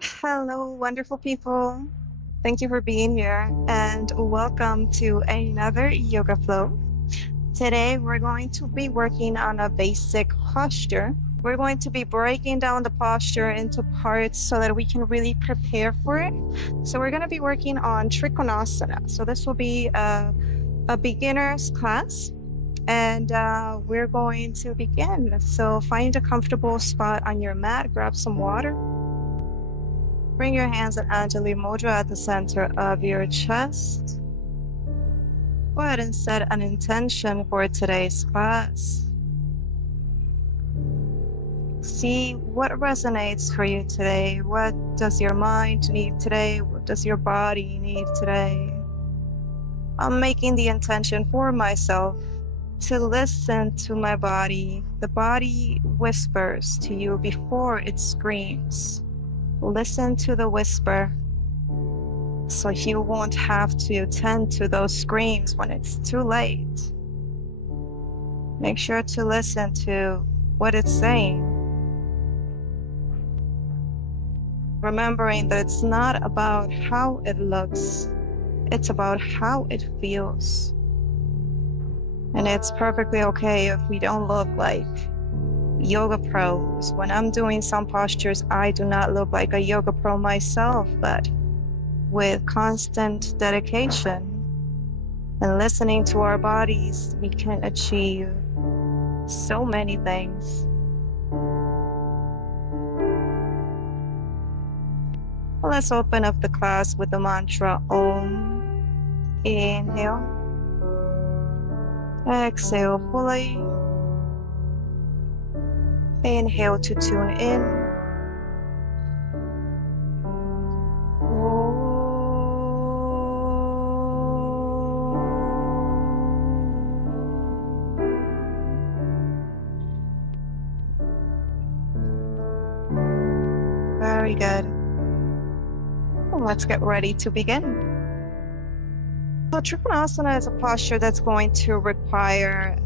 Hello, wonderful people. Thank you for being here and welcome to another yoga flow. Today, we're going to be working on a basic posture. We're going to be breaking down the posture into parts so that we can really prepare for it. So, we're going to be working on Trikonasana. So, this will be a beginner's class and we're going to begin. So, find a comfortable spot on your mat, grab some water. Bring your hands at Anjali Mudra at the center of your chest. Go ahead and set an intention for today's class. See what resonates for you today. What does your mind need today? What does your body need today? I'm making the intention for myself to listen to my body. The body whispers to you before it screams. Listen to the whisper, so you won't have to tend to those screams when it's too late. Make sure to listen to what it's saying. Remembering that it's not about how it looks, it's about how it feels. And it's perfectly okay if we don't look like yoga pros. When I'm doing some postures, I do not look like a yoga pro myself, but with constant dedication and listening to our bodies, we can achieve so many things. Let's open up the class with the mantra Om. Inhale. Exhale fully. Inhale to tune in. Very good. Let's get ready to begin. So Trikonasana is a posture that's going to require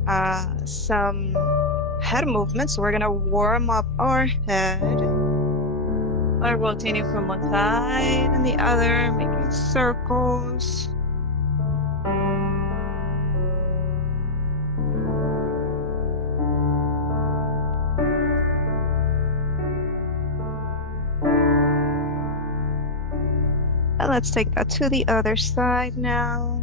some head movements. So we're going to warm up our head by rotating from one side and the other, making circles. And let's take that to the other side now.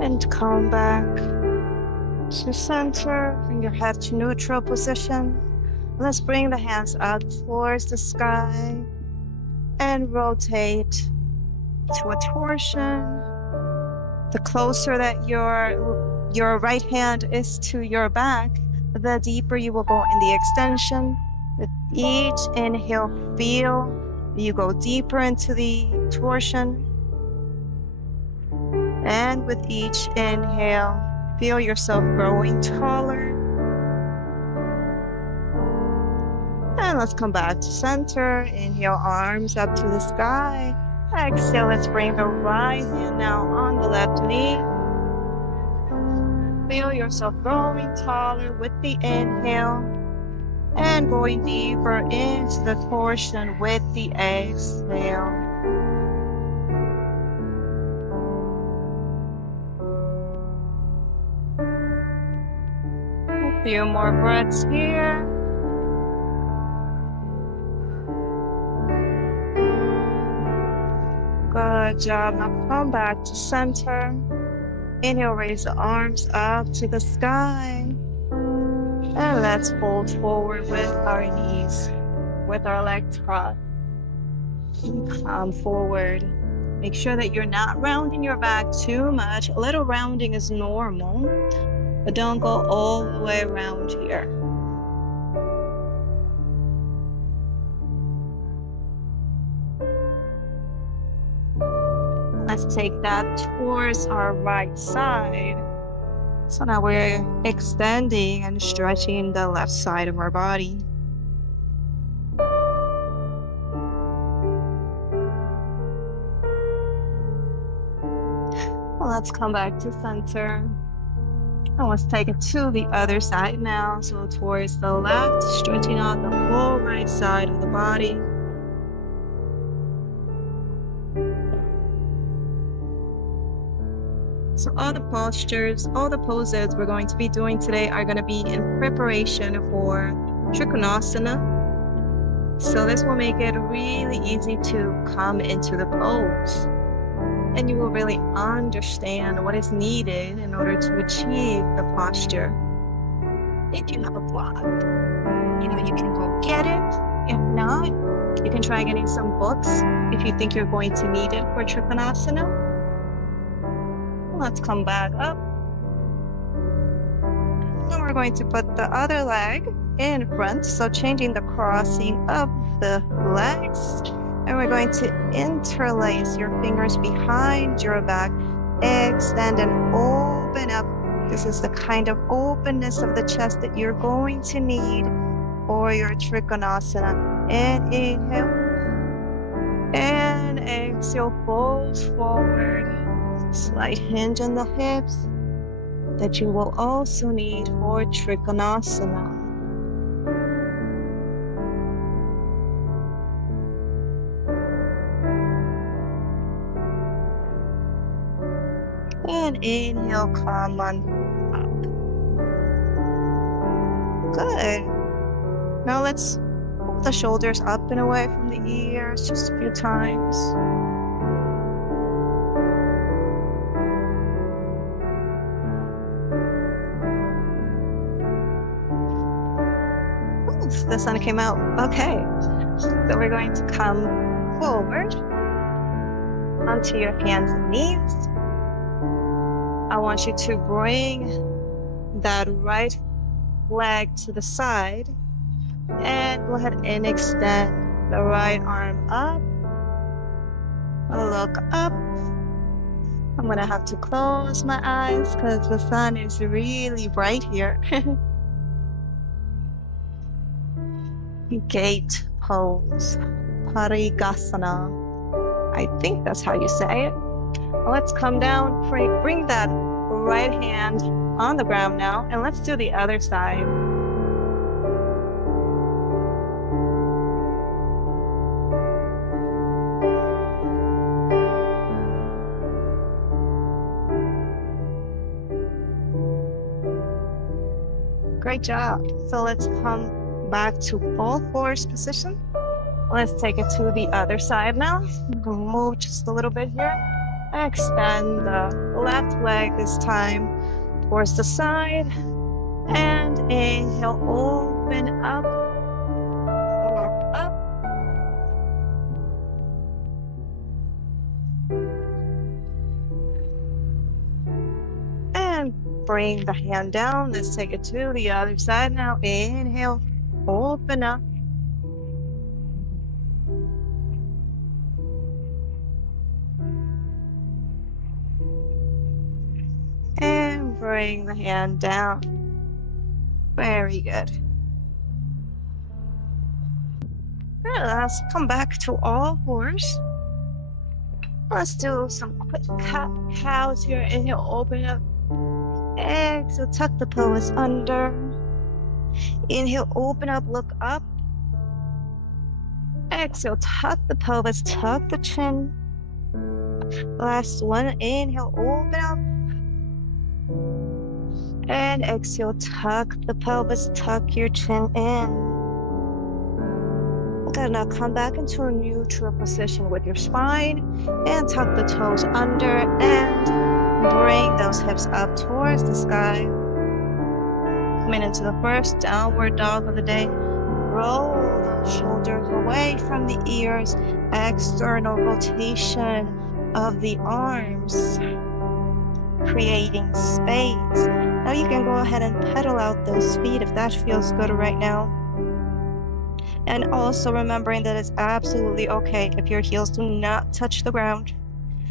And come back to center, bring your head to neutral position. Let's bring the hands out towards the sky and rotate to a torsion. The closer that your right hand is to your back, the deeper you will go in the extension. With each inhale, feel you go deeper into the torsion. And with each inhale, feel yourself growing taller. And let's come back to center. Inhale, arms up to the sky. Exhale, let's bring the right hand now on the left knee. Feel yourself growing taller with the inhale and going deeper into the torsion with the exhale. A few more breaths here. Good job. Now come back to center. Inhale, raise the arms up to the sky. And let's fold forward with our knees, with our legs crossed. Come forward. Make sure that you're not rounding your back too much. A little rounding is normal, but don't go all the way around here. Let's take that towards our right side. So now we're extending and stretching the left side of our body. Let's come back to center. And let's take it to the other side now. So towards the left, stretching out the whole right side of the body. So all the postures, all the poses we're going to be doing today are going to be in preparation for Trikonasana. So this will make it really easy to come into the pose. And you will really understand what is needed in order to achieve the posture. If you have a block, you can go get it. If not, you can try getting some books if you think you're going to need it for Trikonasana. Let's come back up. And we're going to put the other leg in front, so changing the crossing of the legs. And we're going to interlace your fingers behind your back, extend and open up. This is the kind of openness of the chest that you're going to need for your Trikonasana. And inhale. And exhale, fold forward. Slight hinge on the hips that you will also need for Trikonasana. And inhale, come on up. Good. Now let's pull the shoulders up and away from the ears just a few times. Oof, the sun came out. Okay. So we're going to come forward onto your hands and knees. I want you to bring that right leg to the side and go ahead and extend the right arm up. Look up. I'm gonna have to close my eyes because the sun is really bright here. Gate pose, Trikonasana. I think that's how you say it. Let's come down, bring that right hand on the ground now, and let's do the other side. Great job. So let's come back to all fours position. Let's take it to the other side now. Move just a little bit here. Extend the left leg this time towards the side. And inhale, open up. Walk up. And bring the hand down. Let's take it to the other side now. Inhale, open up. And bring the hand down. Very good. Good. Let's come back to all fours. Let's do some quick cat-cows here. Inhale, open up. Exhale, tuck the pelvis under. Inhale, open up, look up. Exhale, tuck the pelvis, tuck the chin. Last one. Inhale, open up. And exhale, tuck the pelvis, tuck your chin in. Okay, now come back into a neutral position with your spine and tuck the toes under and bring those hips up towards the sky. Coming into the first downward dog of the day. Roll the shoulders away from the ears. External rotation of the arms, creating space. Now you can go ahead and pedal out those feet if that feels good right now. And also remembering that it's absolutely okay if your heels do not touch the ground.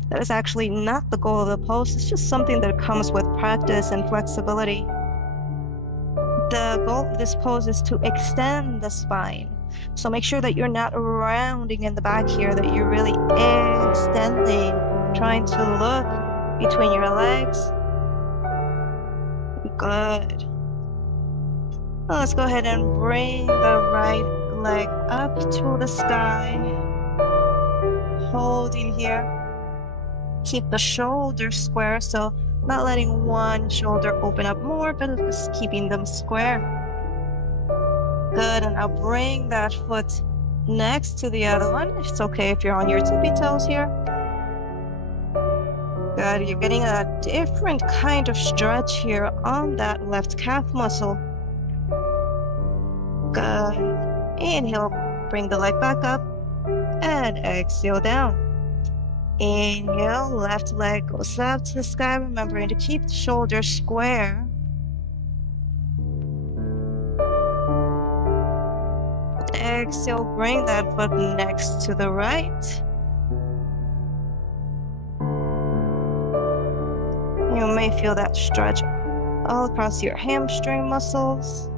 That is actually not the goal of the pose. It's just something that comes with practice and flexibility. The goal of this pose is to extend the spine. So make sure that you're not rounding in the back here, that you're really extending, trying to look between your legs. Good. Now let's go ahead and bring the right leg up to the sky. Holding here. Keep the shoulders square, so not letting one shoulder open up more, but just keeping them square. Good, and now bring that foot next to the other one. It's okay if you're on your tippy toes here. Good, you're getting a different kind of stretch here on that left calf muscle. Good. Inhale, bring the leg back up, and exhale down. Inhale, left leg goes up to the sky, remembering to keep the shoulders square. Exhale, bring that foot next to the right. You may feel that stretch all across your hamstring muscles.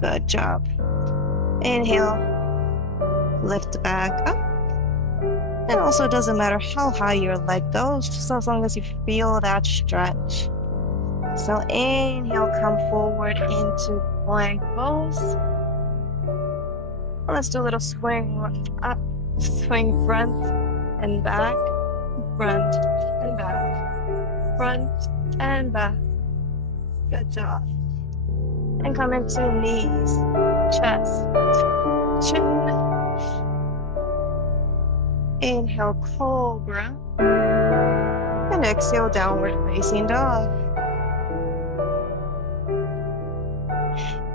Good job. Inhale, lift back up. It also doesn't matter how high your leg goes, just as long as you feel that stretch. So inhale, come forward into plank pose. Let's do a little swing up, swing front and back, front and back, front and back. Good job. And come into knees, chest, chin. Inhale, cobra. And exhale, downward facing dog.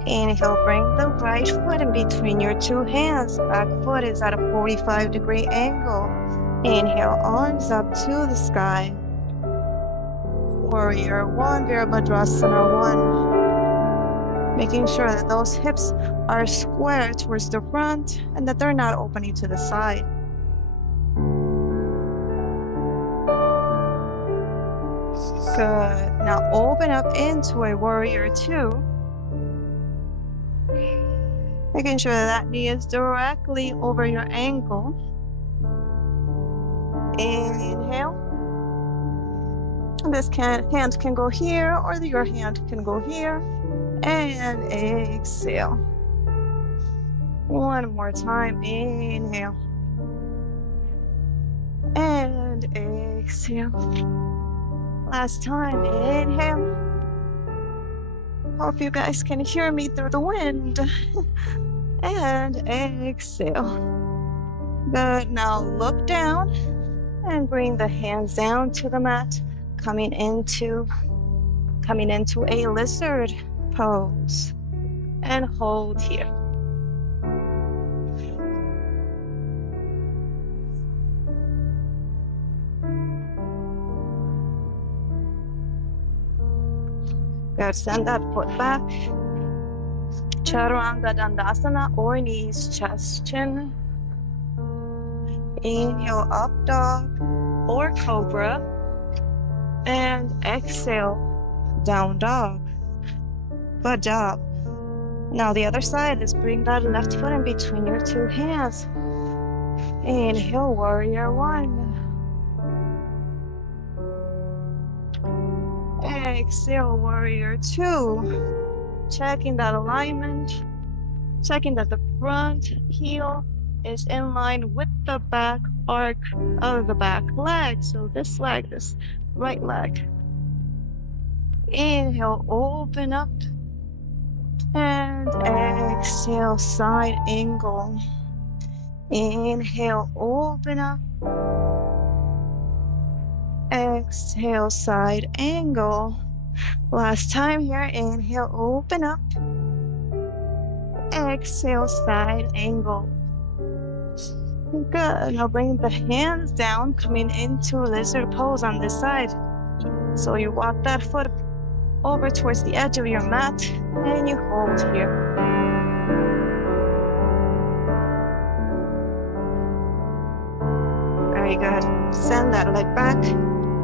Inhale, bring the right foot in between your two hands. Back foot is at a 45-degree angle. Inhale, arms up to the sky. Warrior one, Virabhadrasana 1. Making sure that those hips are square towards the front and that they're not opening to the side. Good. Now open up into a warrior two. Making sure that knee is directly over your ankle. Inhale. This hand can go here, or your hand can go here. And exhale. One more time. Inhale. And exhale. Last time. Inhale. Hope you guys can hear me through the wind. And exhale. Good. Now look down and bring the hands down to the mat, coming into a lizard pose, and hold here. Good. Send that foot back. Chaturanga Dandasana, or knees, chest, chin. Inhale, up dog or cobra. And exhale, down dog. Good job. Now the other side is bring that left foot in between your two hands. Inhale, warrior one. Exhale, warrior two. Checking that alignment, checking that the front heel is in line with the back arc of the back leg. So this leg, this right leg. Inhale, open up. And exhale, side angle. Inhale, open up. Exhale, side angle. Last time here, inhale, open up. Exhale, side angle. Good. Now bring the hands down, coming into lizard pose on this side. So you walk that foot over towards the edge of your mat, and you hold here. Very good. Send that leg back.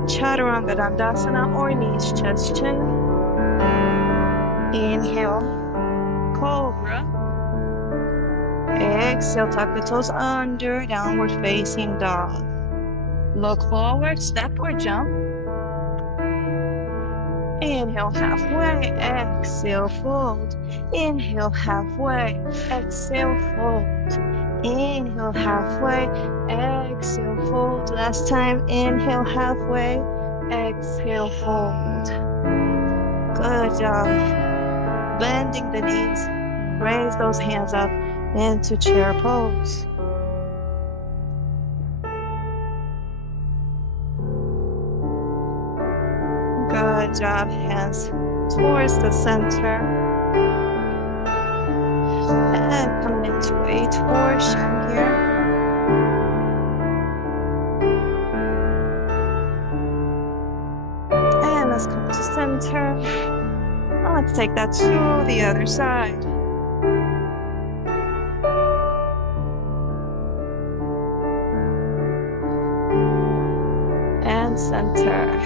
Chaturanga Dandasana, or knees, chest, chin. Inhale, cobra. Exhale, tuck the toes under, downward facing dog. Look forward, step or jump. Inhale halfway, exhale, fold. Inhale halfway, exhale, fold. Inhale halfway, exhale, fold. Last time, inhale halfway, exhale, fold. Good job. Bending the knees, raise those hands up into chair pose. Good job, hands towards the center. And coming into a torsion here. And let's come to center. Now let's take that to the other side. And center.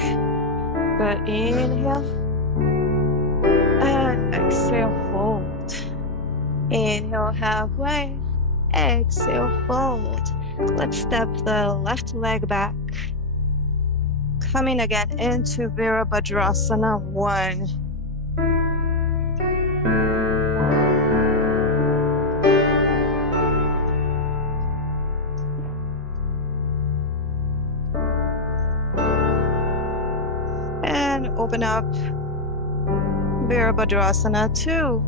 Good, inhale. And exhale, fold. Inhale halfway, exhale, fold. Let's step the left leg back. Coming again into Virabhadrasana 1. And open up Virabhadrasana 2.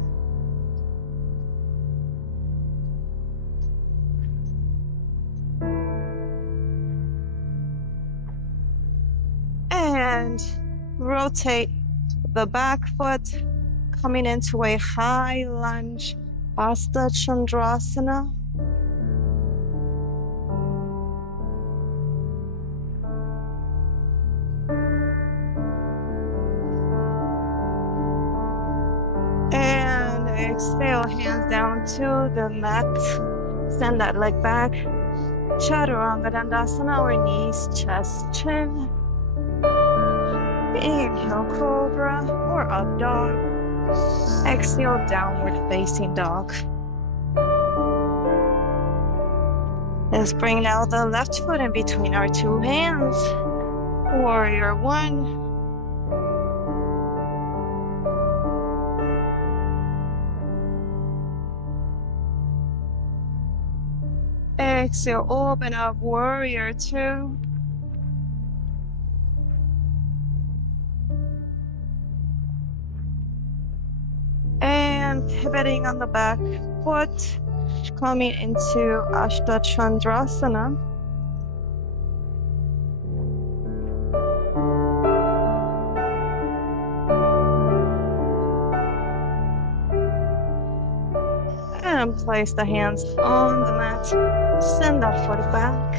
And rotate the back foot, coming into a high lunge, Asta Chandrasana. And exhale, hands down to the mat. Send that leg back. Chaturanga Dandasana, or knees, chest, chin. Inhale, cobra or up dog. Exhale, downward facing dog. Let's bring now the left foot in between our two hands. Warrior 1. Exhale, open up, warrior 2. And pivoting on the back foot, coming into Ashta Chandrasana. And place the hands on the mat. Send that foot back.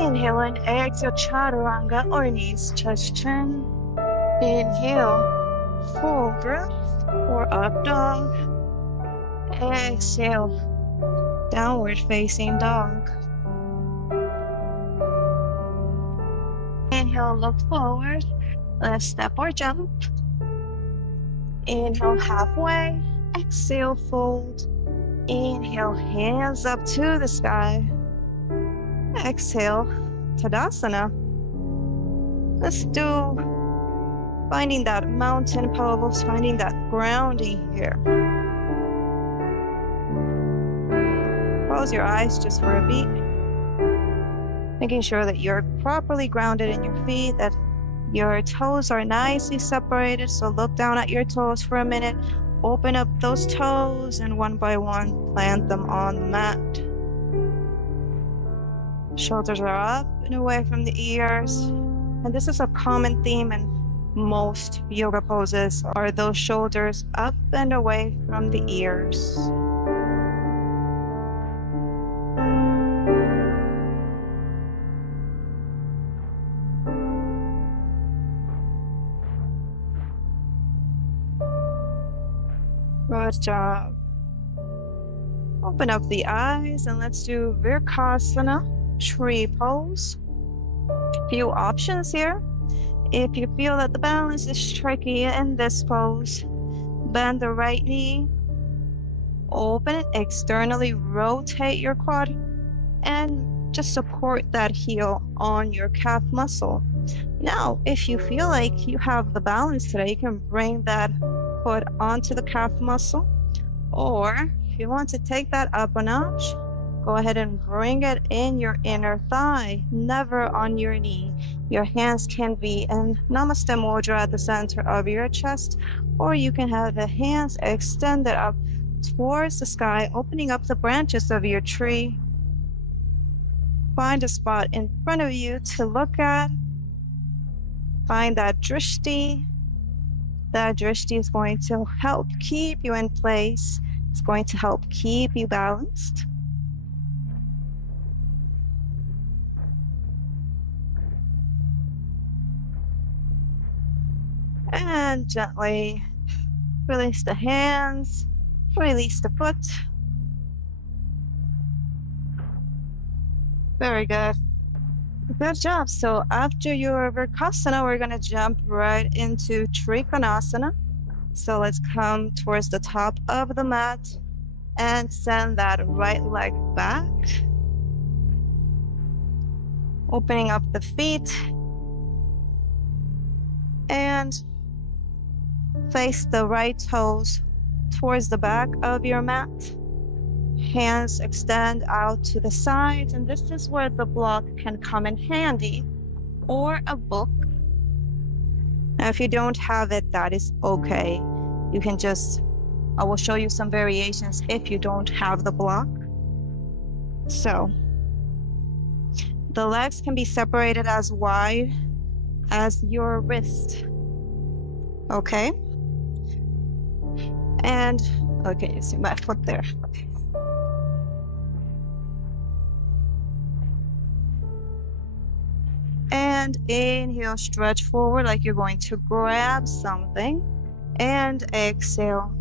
Inhale and exhale, chaturanga or knees, chest, chin. Inhale, full breath or up dog. Exhale, downward facing dog. Inhale, look forward. Let's step or jump. Inhale, halfway. Exhale, fold. Inhale, hands up to the sky. Exhale, Tadasana. Let's do finding that mountain pose, finding that grounding here. Close your eyes just for a beat. Making sure that you're properly grounded in your feet, that your toes are nicely separated. So look down at your toes for a minute. Open up those toes and one by one, plant them on the mat. Shoulders are up and away from the ears. And this is a common theme in most yoga poses, are those shoulders up and away from the ears. Good job. Open up the eyes and let's do Virkasana, tree pose. Few options here. If you feel that the balance is tricky in this pose, bend the right knee, open it externally, rotate your quad, and just support that heel on your calf muscle. Now, if you feel like you have the balance today, you can bring that foot onto the calf muscle, or if you want to take that up a notch, go ahead and bring it in your inner thigh, never on your knee. Your hands can be in Namaste Mudra at the center of your chest, or you can have the hands extended up towards the sky, opening up the branches of your tree. Find a spot in front of you to look at. Find that drishti. That drishti is going to help keep you in place. It's going to help keep you balanced. And gently release the hands, release the foot. Very good. Good job. So after your Virkasana, we're going to jump right into Trikonasana. So let's come towards the top of the mat and send that right leg back. Opening up the feet and place the right toes towards the back of your mat. Hands extend out to the sides, and this is where the block can come in handy, or a book. Now, if you don't have it, that is okay. You can just, I will show you some variations if you don't have the block. So, the legs can be separated as wide as your wrist. Okay? And, okay, you see my foot there. Okay. And inhale, stretch forward like you're going to grab something. And exhale.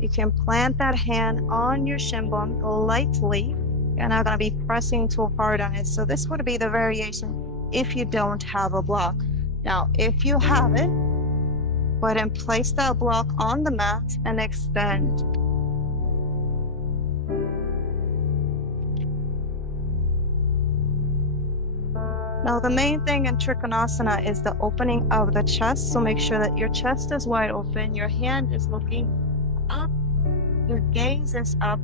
You can plant that hand on your shin bone lightly. You're not going to be pressing too hard on it. So this would be the variation if you don't have a block. Now, if you have it, go ahead and place that block on the mat and extend. Now, the main thing in Trikonasana is the opening of the chest. So make sure that your chest is wide open. Your hand is looking up. Your gaze is up.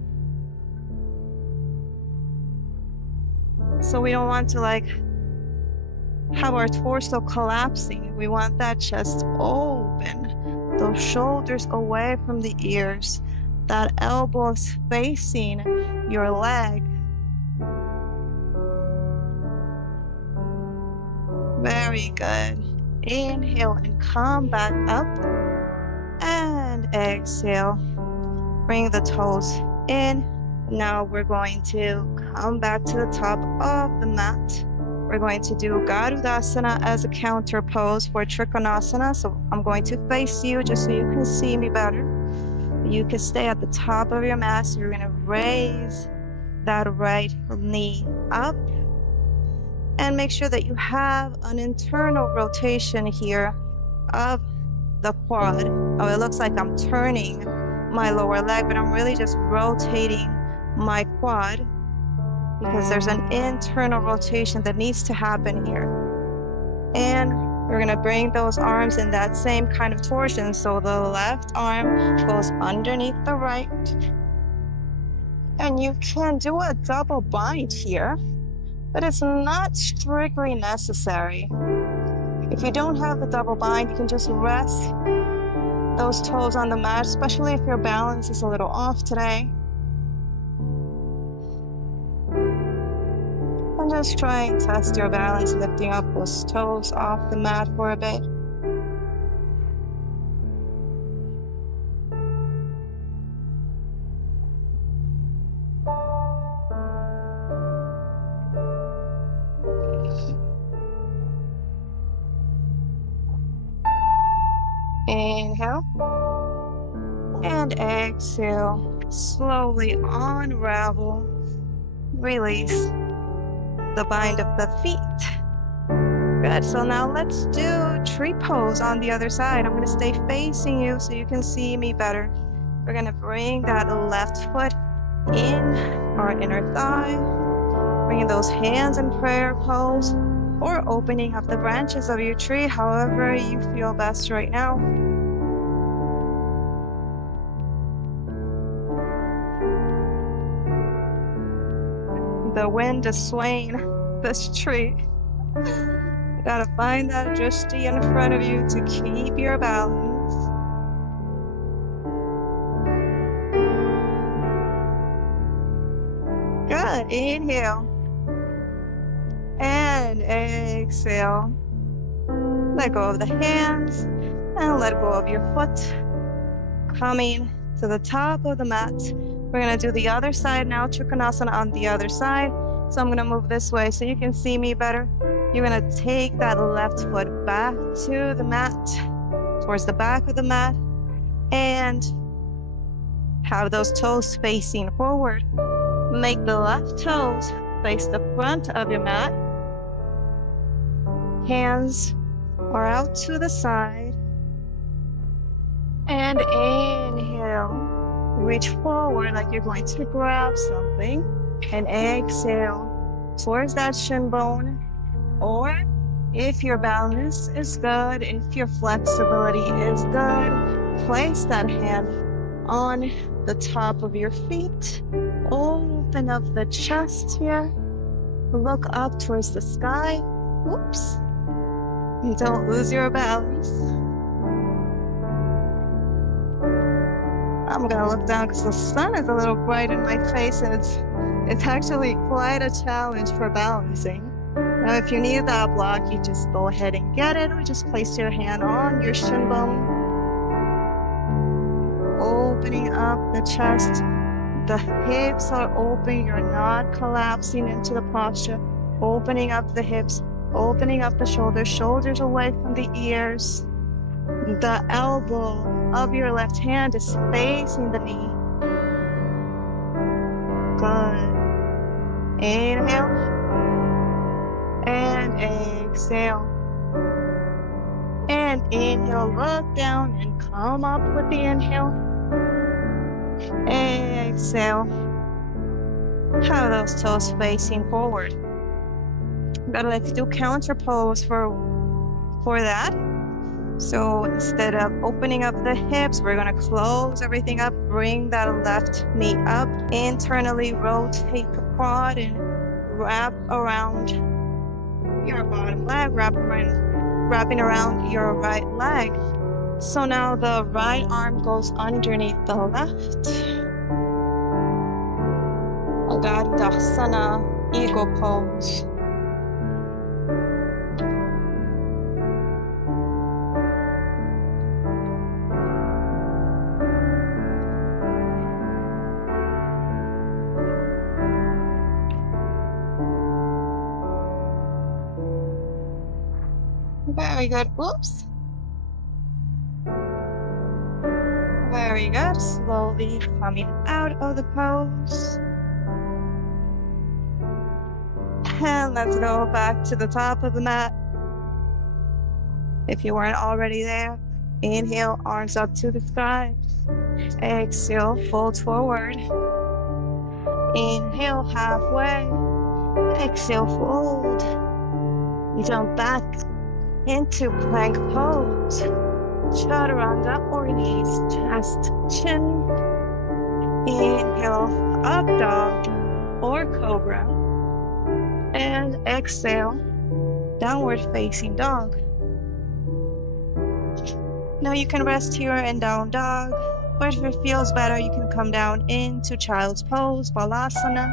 So we don't want to have our torso collapsing. We want that chest open. Those shoulders away from the ears. That elbows facing your leg. Very good. Inhale and come back up. And exhale. Bring the toes in. Now we're going to come back to the top of the mat. We're going to do Garudasana as a counter pose for Trikonasana. So I'm going to face you just so you can see me better. You can stay at the top of your mat. So you're going to raise that right knee up. And make sure that you have an internal rotation here of the quad. Oh, it looks like I'm turning my lower leg, but I'm really just rotating my quad because there's an internal rotation that needs to happen here. And we're going to bring those arms in that same kind of torsion. So the left arm goes underneath the right. And you can do a double bind here, but it's not strictly necessary. If you don't have the double bind, you can just rest those toes on the mat, especially if your balance is a little off today. And just try and test your balance, lifting up those toes off the mat for a bit. Inhale and exhale. Slowly unravel, release the bind of the feet. Good. So now let's do tree pose on the other side. I'm going to stay facing you so you can see me better. We're going to bring that left foot in our inner thigh. Bringing those hands in prayer pose or opening up the branches of your tree, however you feel best right now. The wind is swaying this tree. You gotta find that drishti in front of you to keep your balance. Good. Inhale. And exhale. Let go of the hands and let go of your foot. Coming to the top of the mat. We're gonna do the other side now, Trikonasana on the other side. So I'm gonna move this way so you can see me better. You're gonna take that left foot back to the mat, towards the back of the mat, and have those toes facing forward. Make the left toes face the front of your mat. Hands are out to the side. And inhale. Reach forward like you're going to grab something. And exhale towards that shin bone. Or if your balance is good, if your flexibility is good, place that hand on the top of your feet. Open up the chest here. Look up towards the sky. Oops. And don't lose your balance. I'm gonna look down because the sun is a little bright in my face, and it's actually quite a challenge for balancing. Now, if you need that block, you just go ahead and get it, or just place your hand on your shin bone. Opening up the chest. The hips are open. You're not collapsing into the posture. Opening up the hips, opening up the shoulders, shoulders away from the ears. The elbow of your left hand is facing the knee. Good. Inhale. And exhale. And inhale, look down and come up with the inhale. Exhale. Have those toes facing forward. But let's do counter pose for that. So instead of opening up the hips, we're gonna close everything up, bring that left knee up, internally rotate the quad and wrap around your bottom leg, wrapping around your right leg. So now the right arm goes underneath the left. Counterposana, eagle pose. Very good. Oops. Very good. Slowly coming out of the pose. And let's go back to the top of the mat. If you weren't already there, inhale, arms up to the sky. Exhale, fold forward. Inhale, halfway. Exhale, fold. Jump back into plank pose. Chaturanga or knees, chest, chin. Inhale, up dog or cobra. And exhale, downward facing dog. Now you can rest here in down dog, or if it feels better, you can come down into child's pose, balasana.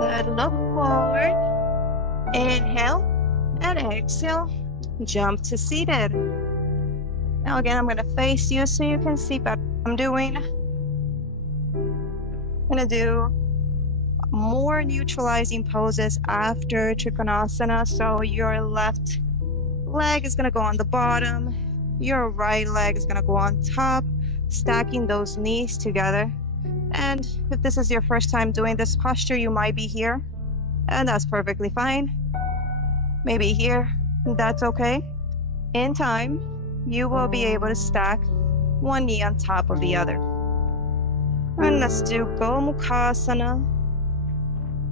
And look forward, inhale, and exhale, jump to seated. Now again, I'm gonna face you so you can see what I'm doing. I'm gonna do more neutralizing poses after Trikonasana. So your left leg is gonna go on the bottom, your right leg is gonna go on top, stacking those knees together. And if this is your first time doing this posture, you might be here, and that's perfectly fine. Maybe here, that's okay. In time, you will be able to stack one knee on top of the other. And let's do Gomukhasana.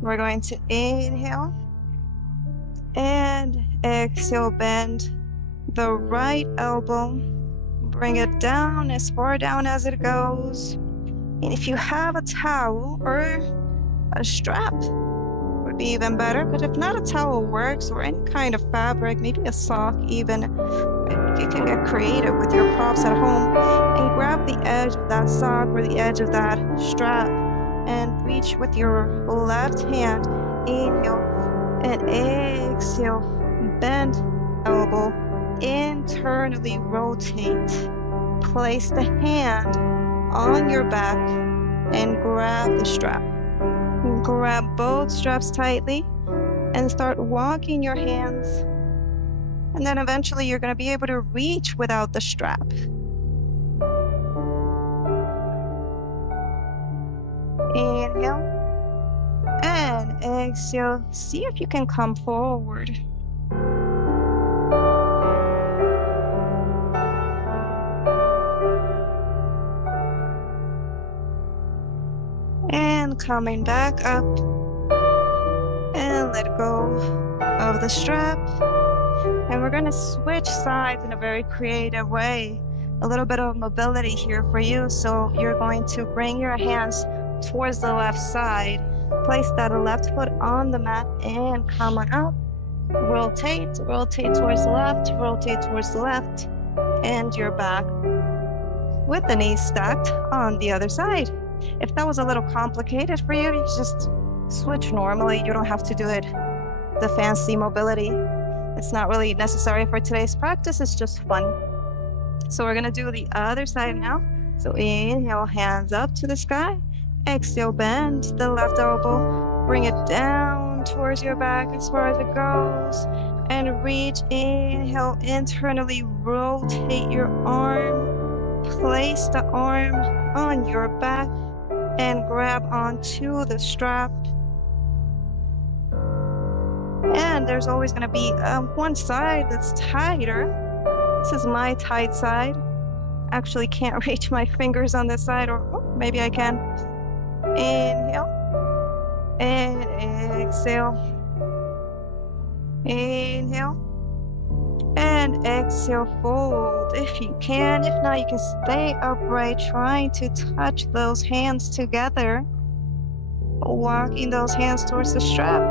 We're going to inhale and exhale, bend the right elbow, bring it down as far down as it goes. And if you have a towel or a strap, would be even better, but if not, a towel works, or any kind of fabric, maybe a sock even. You can get creative with your props at home and grab the edge of that sock or the edge of that strap and reach with your left hand. Inhale and exhale, bend elbow, internally rotate. Place the hand on your back and grab the strap. Grab both straps tightly and start walking your hands. And then eventually you're going to be able to reach without the strap. Inhale and exhale. See if you can come forward. And coming back up. And let go of the strap. And we're going to switch sides in a very creative way. A little bit of mobility here for you. So you're going to bring your hands towards the left side. Place that left foot on the mat and come on up. Rotate towards the left, rotate towards the left. And you're back with the knees stacked on the other side. If that was a little complicated for you, you just switch normally. You don't have to do it the fancy mobility. It's not really necessary for today's practice. It's just fun. So we're going to do the other side now. So inhale, hands up to the sky. Exhale, bend the left elbow. Bring it down towards your back as far as it goes. And reach. Inhale, internally rotate your arm. Place the arm on your back and grab onto the strap. And there's always going to be one side that's tighter. This is my tight side. Actually can't reach my fingers on this side, or maybe I can. Inhale and exhale. Inhale and exhale, fold if you can. If not, you can stay upright, trying to touch those hands together, walking those hands towards the strap.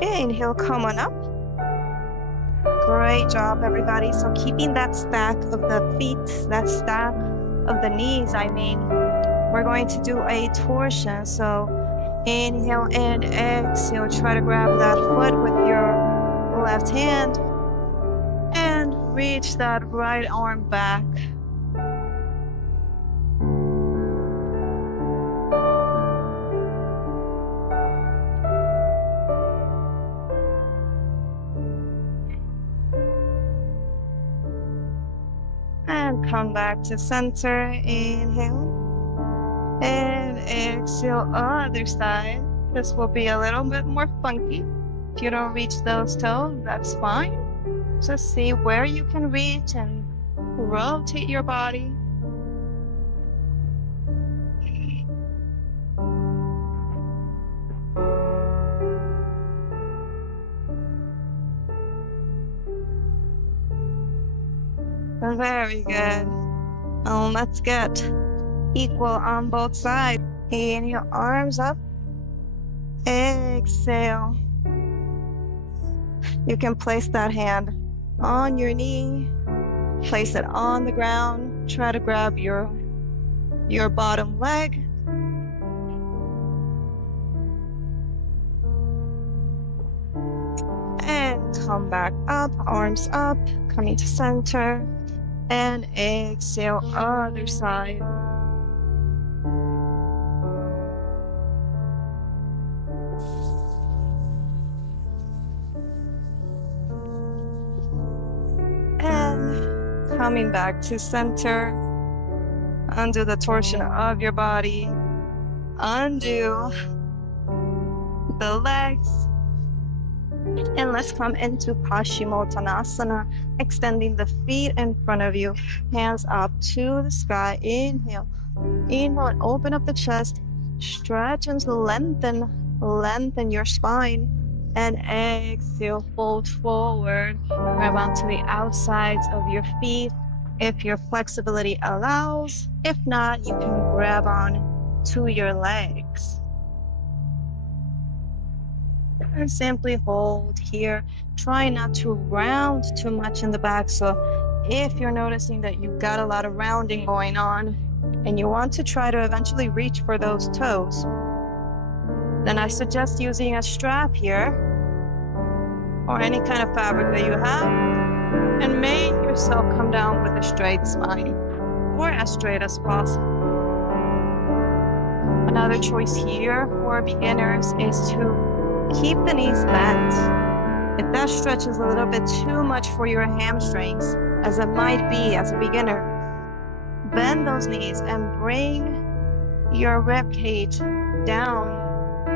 Inhale, come on up. Great job, everybody. So keeping that stack of the feet, that stack of the knees, we're going to do a torsion. So inhale and exhale. Try to grab that foot with your left hand and reach that right arm back. And come back to center. Inhale and exhale, other side. This will be a little bit more funky. If you don't reach those toes, that's fine. Just see where you can reach and rotate your body. Very good. Let's get equal on both sides. Inhale, arms up. Exhale. You can place that hand on your knee. Place it on the ground. Try to grab your bottom leg. And come back up, arms up, coming to center. And exhale, other side. And coming back to center. Undo the torsion of your body. Undo the legs. And let's come into Paschimottanasana, extending the feet in front of you, hands up to the sky. Inhale. Inhale and open up the chest. Stretch and lengthen your spine. And exhale, fold forward. Grab onto the outsides of your feet if your flexibility allows. If not, you can grab on to your legs. And simply hold here. Try not to round too much in the back. So if you're noticing that you've got a lot of rounding going on and you want to try to eventually reach for those toes, then I suggest using a strap here or any kind of fabric that you have and make yourself come down with a straight spine or as straight as possible. Another choice here for beginners is to keep the knees bent. If that stretches a little bit too much for your hamstrings, as it might be as a beginner, bend those knees and bring your rib cage down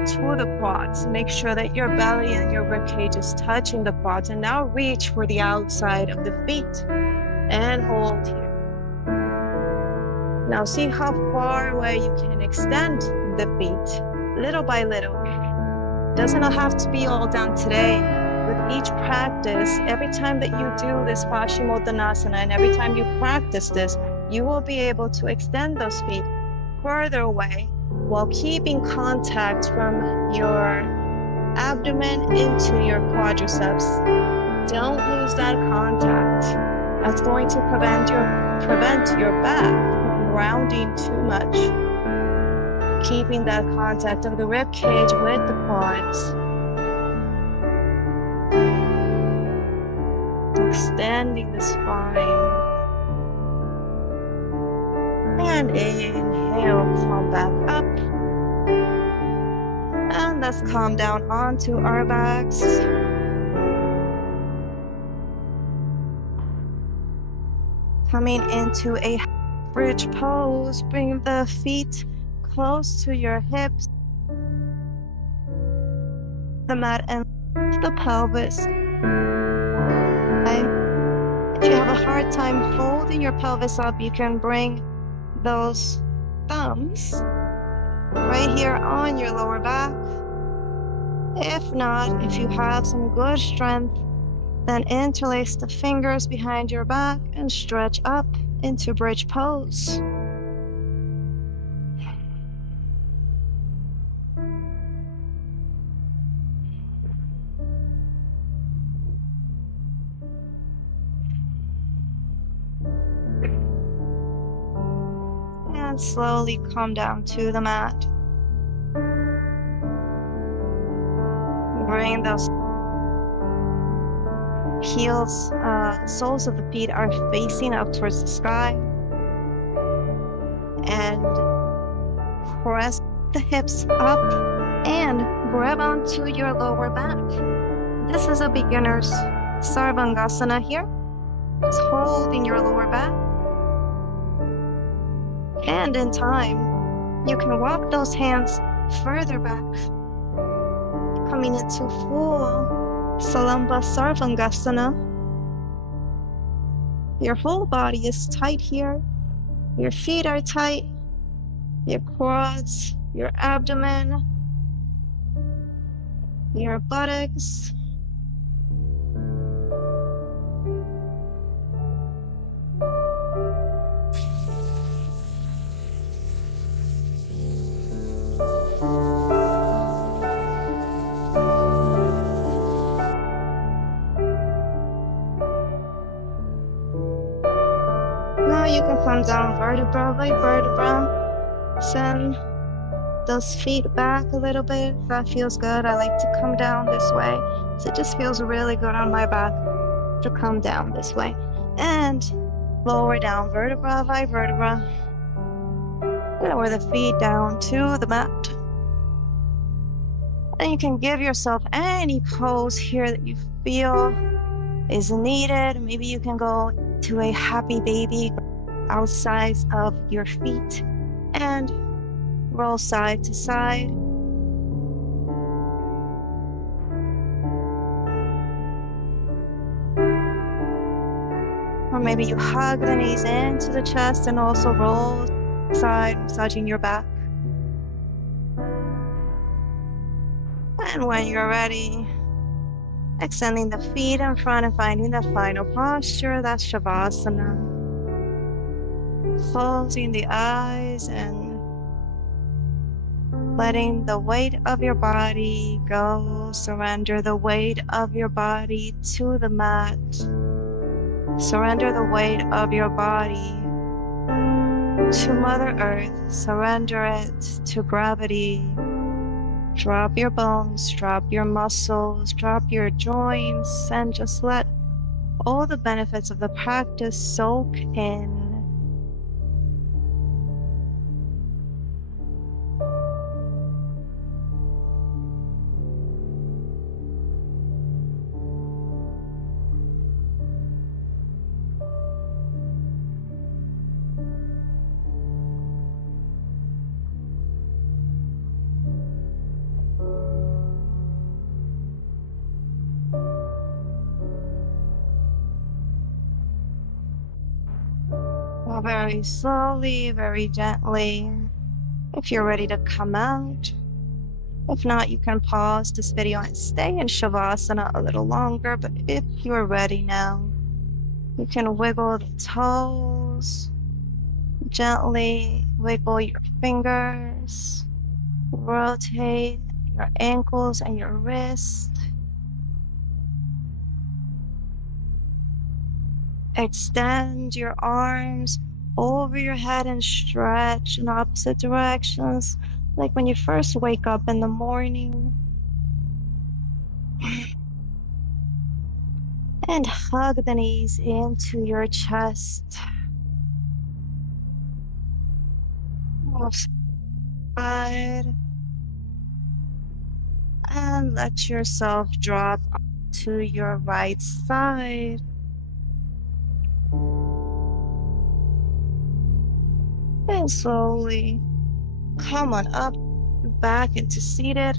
to the quads. Make sure that your belly and your rib cage is touching the quads. And now reach for the outside of the feet and hold here. Now see how far away you can extend the feet, little by little. Doesn't have to be all done today. With each practice, every time that you do this Paschimottanasana and every time you practice this, you will be able to extend those feet further away while keeping contact from your abdomen into your quadriceps. Don't lose that contact. That's going to prevent your back from rounding too much. Keeping that contact of the rib cage with the quads. Extending the spine. And inhale, come back up. And let's calm down onto our backs. Coming into a bridge pose, bring the feet close to your hips, the mat and the pelvis. Okay. If you have a hard time holding your pelvis up, you can bring those thumbs right here on your lower back. If not, if you have some good strength, then interlace the fingers behind your back and stretch up into bridge pose. And slowly come down to the mat. Bring those heels, soles of the feet are facing up towards the sky. And press the hips up and grab onto your lower back. This is a beginner's Sarvangasana here. Just holding your lower back. And in time, you can walk those hands further back, coming into full Salamba Sarvangasana. Your whole body is tight here. Your feet are tight. Your quads, your abdomen, your buttocks. Now you can come down vertebra by vertebra. Send those feet back a little bit. That feels good. I like to come down this way. So it just feels really good on my back to come down this way. And lower down vertebra by vertebra. Lower the feet down to the mat. And you can give yourself any pose here that you feel is needed. Maybe you can go to a happy baby outside of your feet and Roll side to side. Or maybe you hug the knees into the chest and also roll side, massaging your back. And when you're ready, extending the feet in front and finding the final posture, that's Shavasana. Closing the eyes and letting the weight of your body go. Surrender the weight of your body to the mat. Surrender the weight of your body to Mother Earth. Surrender it to gravity. Drop your bones, drop your muscles, drop your joints, and just let all the benefits of the practice soak in. Very slowly, very gently. If you're ready to come out. If not, you can pause this video and stay in Shavasana a little longer. But if you're ready now, you can wiggle the toes, gently wiggle your fingers, rotate your ankles and your wrist. Extend your arms over your head and stretch in opposite directions, like when you first wake up in the morning. And hug the knees into your chest. Side. And let yourself drop to your right side. And slowly come on up, back into seated.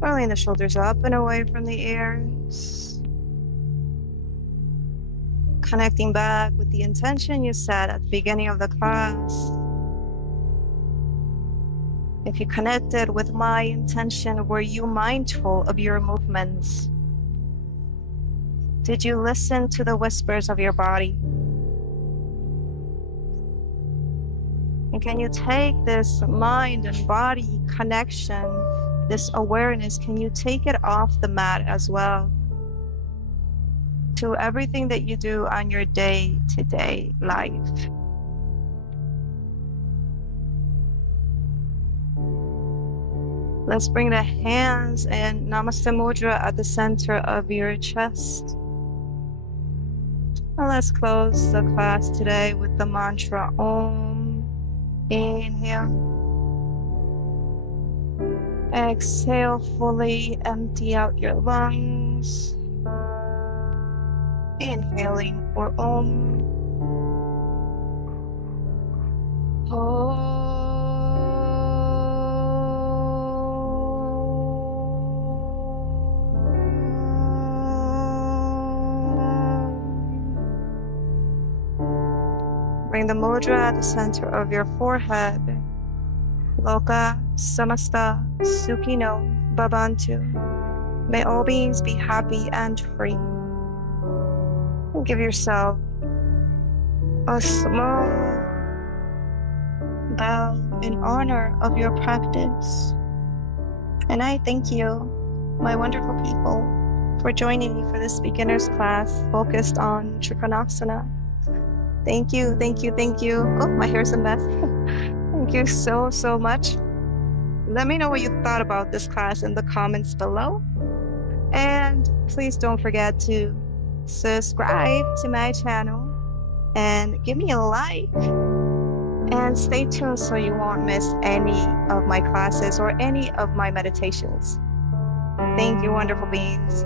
Rolling the shoulders up and away from the ears. Connecting back with the intention you set at the beginning of the class. If you connected with my intention, were you mindful of your movements? Did you listen to the whispers of your body? And can you take this mind and body connection, this awareness, can you take it off the mat as well to everything that you do on your day-to-day life? Let's bring the hands and Namaste Mudra at the center of your chest. And let's close the class today with the mantra Om. Inhale. Exhale, fully empty out your lungs. Inhaling for Om. Om. Bring the mudra at the center of your forehead. Loka samasta sukhino bhavantu. May all beings be happy and free. And give yourself a small bow in honor of your practice. And I thank you, my wonderful people, for joining me for this beginner's class focused on Trikonasana. Thank you, thank you, thank you. Oh, my hair's a mess. Thank you so, so much. Let me know what you thought about this class in the comments below. And please don't forget to subscribe to my channel and give me a like. And stay tuned so you won't miss any of my classes or any of my meditations. Thank you, wonderful beings.